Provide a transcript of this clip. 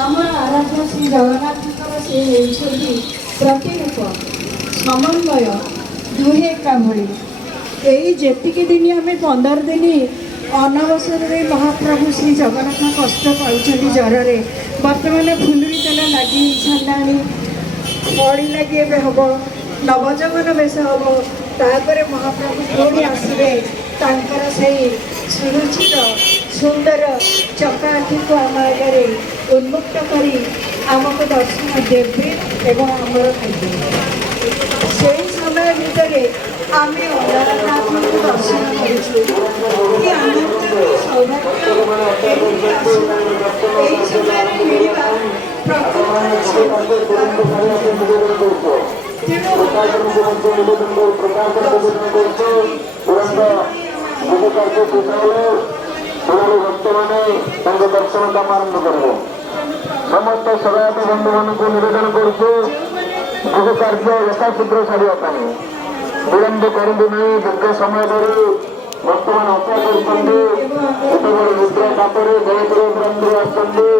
आमर आराध्य श्री जगन्नाथ से प्रतिरूप समन्वय दुहे एका भली यही जी दिन आम 15 दिन अनवसर महाप्रभु श्री जगन्नाथ कष्ट पाँच ज्वर बर्तमान फुलुरी तेल लगी छाना बड़ी लगे हम नवजगन बेश हम तापर महाप्रभु पुणी आसवे तांकर से सुरुचिर सुंदर चकाठी को आम आगे उन्मुक्त करी आमको दर्शन देवे एवं आमर खाइबे से समय भितर आम अलारनाथ को दर्शन कर सौभाग्य समय मिलवा भक्त मैंने दर्शन काम आरंभ करेंगे समस्त सहायक बंधु मान को निवेदन करुँ कार्य यथाशीघ्र छाड़ा विलंब करूँ नहीं दीर्घ समय धरी बर्तमान अपेक्षा कर मुद्रा तापर बहुत बंधु आसते